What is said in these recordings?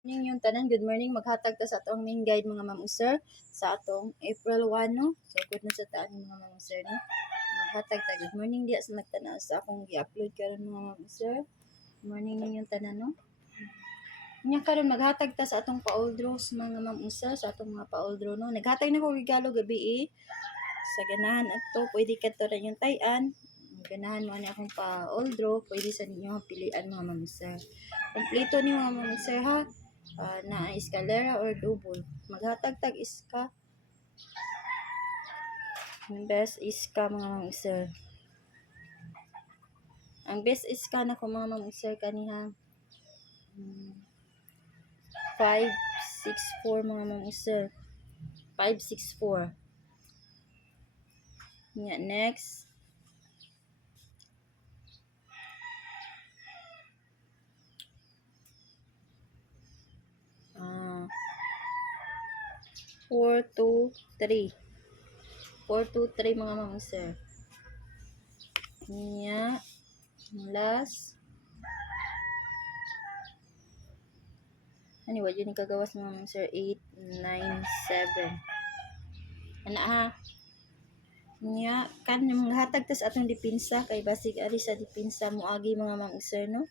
Morning yung tanan, good morning. Maghatag ta sa atong main guide mga ma'am sir sa atong April 1 no. So good na sa taan mga ma'am sir no. Maghatag ta good morning diya sa nagtanaw sa akong gi-upload karon mga ma'am sir. Good morning ninyong tanan no. Nya karon maghatag ta sa atong pauldros mga ma'am sir, sa atong mga pauldro no. Naghatag na ko regalo gabi sa ganahan adto pwede kadto ra yung tayan. Ganahan mo ani akong pauldro, pwede sa ninyo pilian mga ma'am sir. Kompleto ni mga ma'am sir ha. Na escalera or double. Maghatag tag iska. Ang best iska mga ma'am sir. Ang best iska na ko mga ma'am sir kaniha 564 mga ma'am sir. 564. Nya next. Ah 423. 423 mga ma'am sir. Nya last. Ano yun yung kagawas mga ma'am sir? 897. Ana ha. Nya kan yung hatag tas atong dipinsa kay basig ari sa dipinsa mo agi mga ma'am sir no.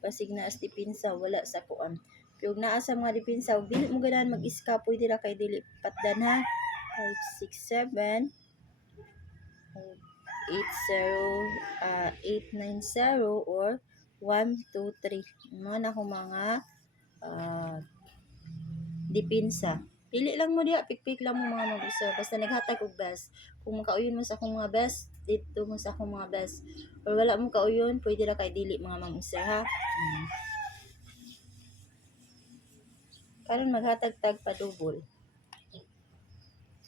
Basig na as dipinsa wala sa kuan. Pero naa sa mga dipinsa ug dili mo ganahan mag-iska pwede ra kay dili patdan ha. 567 890 or 123 mo na ko mga dipinsa. Pili lang mo diha, pikpik lang mo mga mag-isa. Basta naghatag og best. Kung makauyon mo sa akong mga best, dito mo sa akong mga best. Or wala mo kauyon, pwede ra kay dili mga mag-isa ha. Karon maghatag-tag pa double.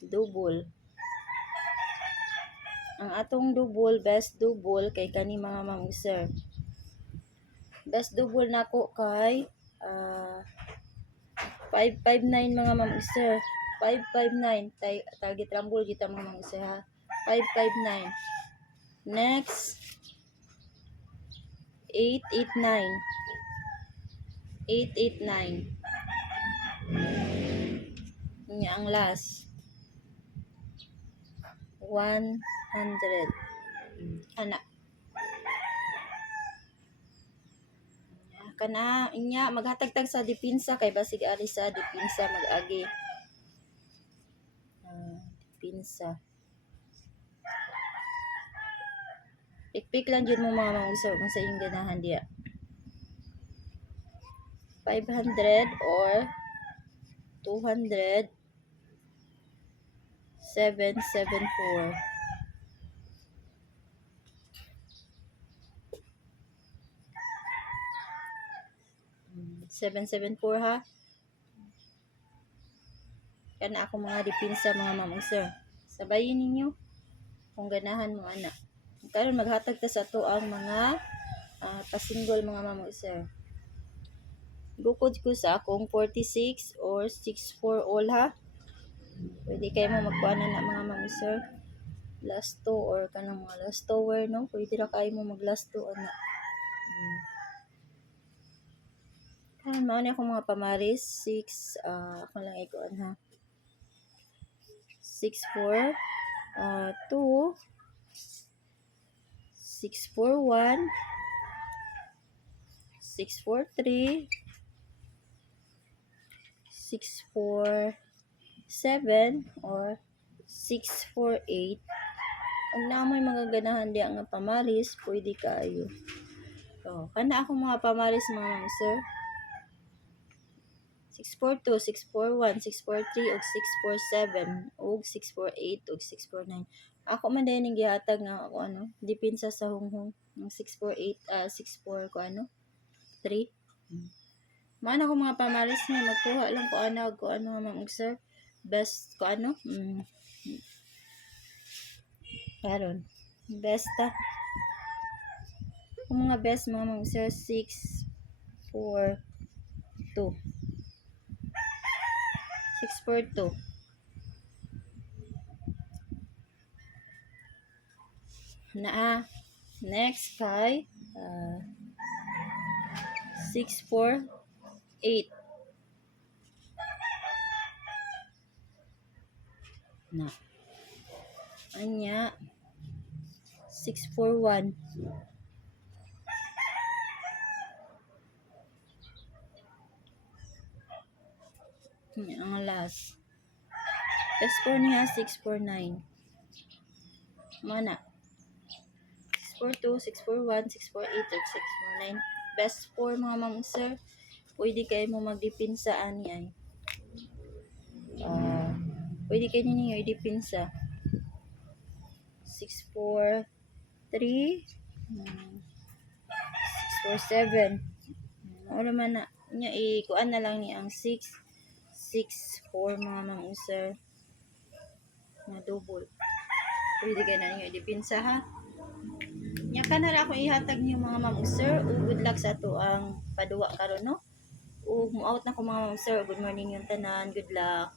Double. Ang atong double, best double kay kani mga mag-isa. Best double nako kay 559 mga mag-isa. 559 target rumble kita mga isa ha. 559. Next 889. 889. Nya ang last 100. Ana kana inya maghatag-tag sa dipinsa kay basig ari sa dipinsa mag-agi. Dipinsa. Pikpik lang jud mo mga mangusog kung sa iyong ganahan diya. 500 or 200 774. 774 ha. Kana ako mga dipinsa mga ma'am sir. Sabayin ninyo kung ganahan mo ana. Karon maghatag ta sa to ang mga pasinggol mga ma'am sir. Bukod ko sa akong 46 or 64 all ha. Pwede kayo mo magkuana na mga ma'am sir. Last 2 or kanang mga last tower no. Pwede ra kayo mo mag last 2 ana. Karon mao ni akong mga pamaris 6 ako lang ikuan ha. 64 2 641 643 647 or 648. Ang namoy mga ganahan diya nga pamaris pwede kayo. So, kana akong mga pamaris mga sir. 642, 641, 643 ug 647 ug 648 ug 649. Ako man din ning gihatag nga ako ano, dipinsa sa hunghong ng 648 64 ko ano 3. Mao ko mga pamaris nga magkuha lang ko ano ma'am sir. Best ko ano. Karon. Best ta. Kung mga best mga ma'am sir 6 4 2. 642. Na next kay 648. Na. Anya 641. Ang last. S4 niya 649. Mana. 642, 641, 648, at 649. Best 4 mga ma'am sir. Pwede kayo mo magdipinsa ani ay. Pwede kayo ninyo idipinsa. 643, 647. O naman na niya ikuan na lang ni ang 664 mga ma'am sir. Na double. Pwede kayo na ninyo idipinsa ha. Nya ka na ako ihatag niyo mga ma'am sir. Good luck sa ato ang paduwa karon no. Muout na ko mga ma'am sir. Good morning yung tanan. Good luck.